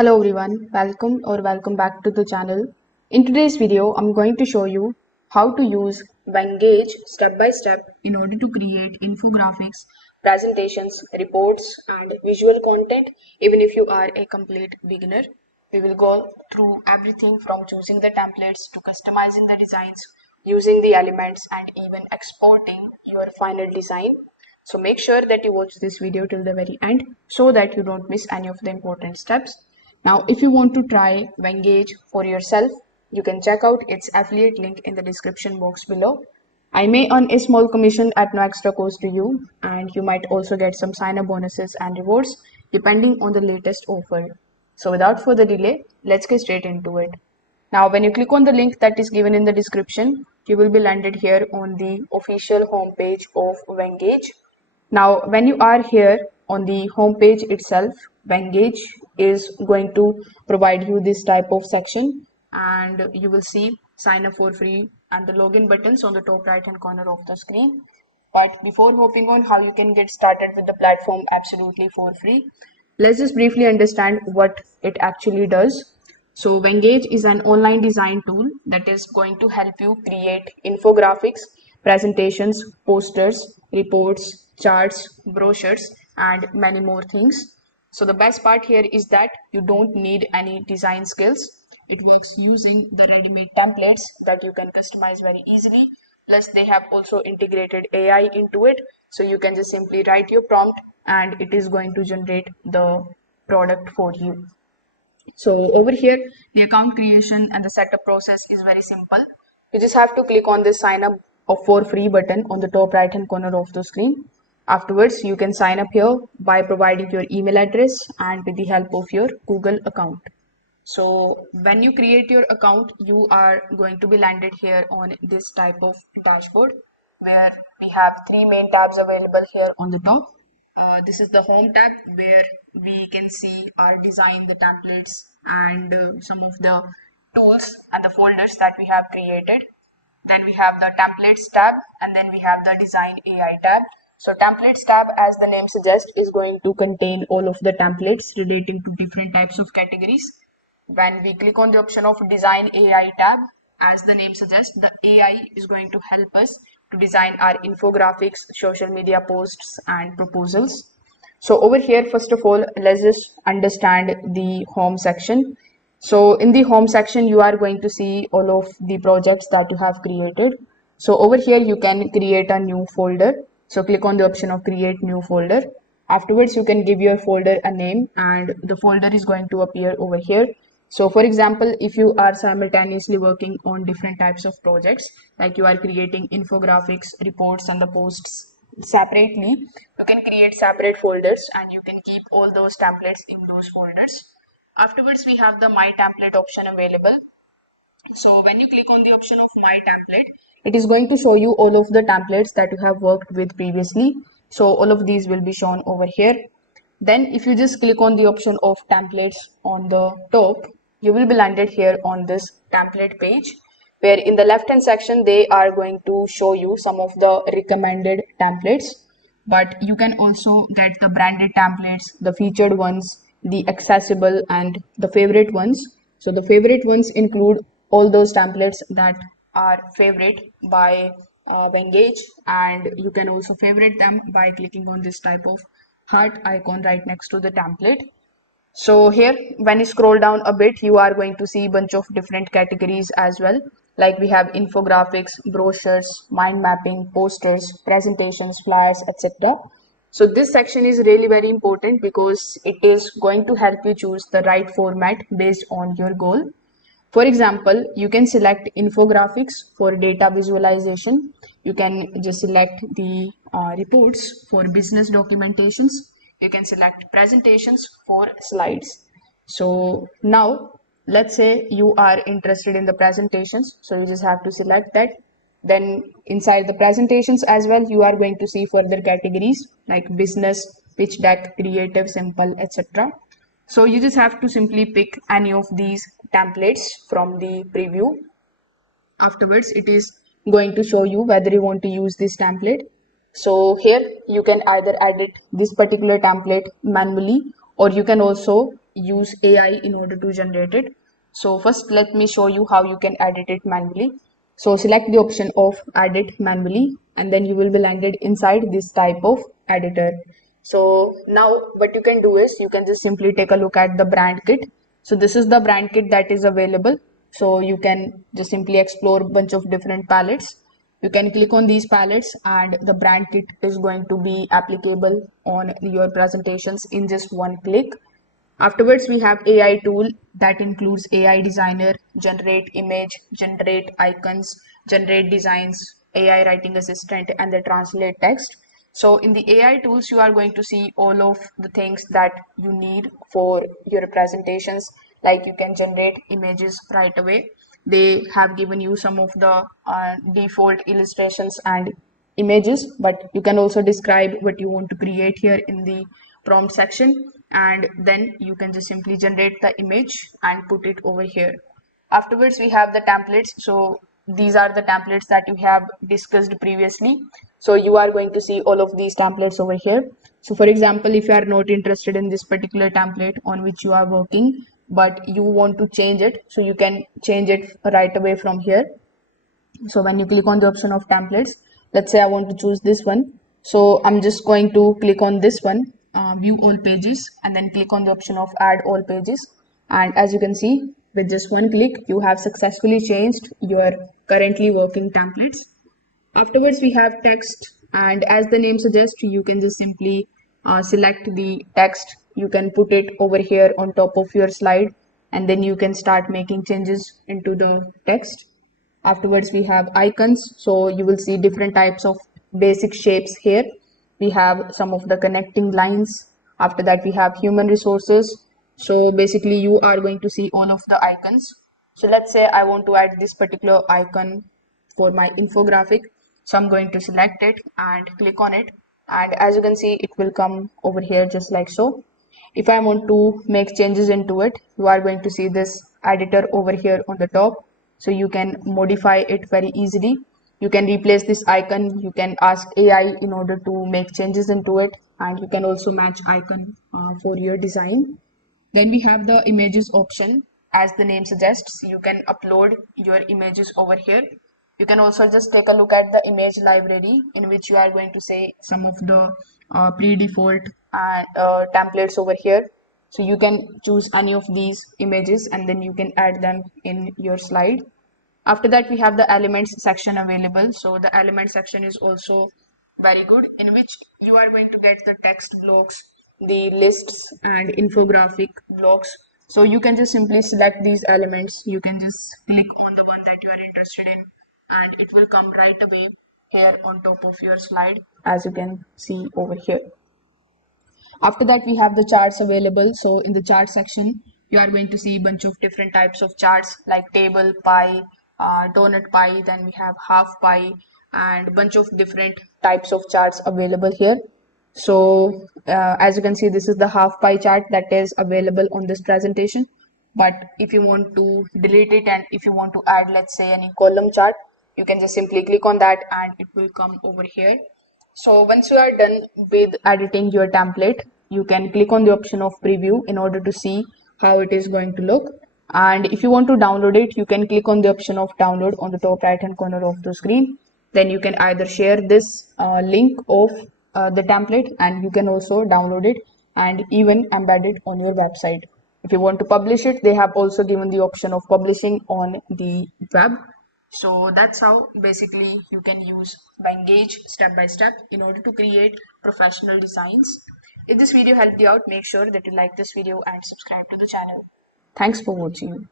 Hello everyone, welcome back to the channel. In today's video, I'm going to show you how to use Venngage step by step in order to create infographics, presentations, reports, and visual content. Even if you are a complete beginner, we will go through everything from choosing the templates to customizing the designs, using the elements, and even exporting your final design. So make sure that you watch this video till the very end so that you don't miss any of the important steps. Now, if you want to try Venngage for yourself, you can check out its affiliate link in the description box below. I may earn a small commission at no extra cost to you, and you might also get some sign-up bonuses and rewards depending on the latest offer. So without further delay, let's get straight into it. Now, when you click on the link that is given in the description, you will be landed here on the official homepage of Venngage. Now, when you are here on the home page itself, Venngage is going to provide you this type of section, and you will see sign up for free and the login buttons on the top right hand corner of the screen. But before hopping on how you can get started with the platform absolutely for free, let's just briefly understand what it actually does. So Venngage is an online design tool that is going to help you create infographics, presentations, posters, reports, charts, brochures, and many more things. So the best part here is that you don't need any design skills. It works using the ready-made templates that you can customize very easily. Plus they have also integrated AI into it. So you can just simply write your prompt and it is going to generate the product for you. So over here, the account creation and the setup process is very simple. You just have to click on this sign up for free button on the top right hand corner of the screen. Afterwards, you can sign up here by providing your email address and with the help of your Google account. So when you create your account, you are going to be landed here on this type of dashboard where we have three main tabs available here on the top. This is the home tab where we can see our design, the templates, and some of the tools and the folders that we have created. Then we have the templates tab, and then we have the design AI tab. So templates tab, as the name suggests, is going to contain all of the templates relating to different types of categories. When we click on the option of design AI tab, as the name suggests, the AI is going to help us to design our infographics, social media posts, and proposals. So over here, first of all, let's just understand the home section. So in the home section, you are going to see all of the projects that you have created. So over here, you can create a new folder. So click on the option of create new folder. Afterwards, you can give your folder a name and the folder is going to appear over here. So for example, if you are simultaneously working on different types of projects, like you are creating infographics, reports, and the posts separately, you can create separate folders and you can keep all those templates in those folders. Afterwards, we have the My Template option available. So when you click on the option of My Template, it is going to show you all of the templates that you have worked with previously. So all of these will be shown over here. Then if you just click on the option of templates on the top, you will be landed here on this template page, where in the left hand section, they are going to show you some of the recommended templates, but you can also get the branded templates, the featured ones, the accessible, and the favorite ones. So the favorite ones include all those templates that are favorite by Venngage, and you can also favorite them by clicking on this type of heart icon right next to the template. So here, when you scroll down a bit, you are going to see a bunch of different categories as well. Like we have infographics, brochures, mind mapping, posters, presentations, flyers, etc. So this section is really very important because it is going to help you choose the right format based on your goal. For example, you can select infographics for data visualization. You can just select the reports for business documentations. You can select presentations for slides. So now, let's say you are interested in the presentations. So you just have to select that. Then inside the presentations as well, you are going to see further categories like business, pitch deck, creative, simple, etc. So you just have to simply pick any of these templates from the preview. Afterwards, it is going to show you whether you want to use this template. So here you can either edit this particular template manually, or you can also use AI in order to generate it. So first let me show you how you can edit it manually. So select the option of edit manually and then you will be landed inside this type of editor. So now what you can do is you can just simply take a look at the brand kit. So this is the brand kit that is available. So you can just simply explore a bunch of different palettes. You can click on these palettes and the brand kit is going to be applicable on your presentations in just one click. Afterwards, we have AI tool that includes AI designer, generate image, generate icons, generate designs, AI writing assistant, and the translate text. So in the AI tools, you are going to see all of the things that you need for your presentations. Like you can generate images right away. They have given you some of the default illustrations and images, but you can also describe what you want to create here in the prompt section, and then you can just simply generate the image and put it over here. Afterwards, we have the templates. So these are the templates that you have discussed previously. So you are going to see all of these templates over here. So for example, if you are not interested in this particular template on which you are working, but you want to change it, so you can change it right away from here. So when you click on the option of templates, let's say I want to choose this one. So I'm just going to click on this one, view all pages, and then click on the option of add all pages. And as you can see, with just one click, you have successfully changed your currently working templates. Afterwards, we have text, and as the name suggests, you can just simply select the text. You can put it over here on top of your slide, and then you can start making changes into the text. Afterwards, we have icons. So you will see different types of basic shapes here. We have some of the connecting lines. After that, we have human resources. So basically, you are going to see all of the icons. So let's say I want to add this particular icon for my infographic. So I'm going to select it and click on it. And as you can see, it will come over here just like so. If I want to make changes into it, you are going to see this editor over here on the top. So you can modify it very easily. You can replace this icon. You can ask AI in order to make changes into it. And you can also match icon for your design. Then we have the images option. As the name suggests, you can upload your images over here. You can also just take a look at the image library in which you are going to say some of the pre-default templates over here. So you can choose any of these images and then you can add them in your slide. After that, we have the elements section available. So the element section is also very good, in which you are going to get the text blocks, the lists and infographic blocks. So you can just simply select these elements. You can just click on the one that you are interested in and it will come right away here on top of your slide, as you can see over here. After that, we have the charts available. So in the chart section, you are going to see a bunch of different types of charts like table, pie, donut pie, then we have half pie, and a bunch of different types of charts available here. So as you can see, this is the half pie chart that is available on this presentation. But if you want to delete it and if you want to add, let's say, any column chart, you can just simply click on that and it will come over here. So once you are done with editing your template, you can click on the option of preview in order to see how it is going to look. And if you want to download it, you can click on the option of download on the top right hand corner of the screen. Then you can either share this link of the template and you can also download it and even embed it on your website. If you want to publish it, they have also given the option of publishing on the web. So that's how basically you can use Venngage step by step in order to create professional designs. If this video helped you out, make sure that you like this video and subscribe to the channel. Thanks for watching.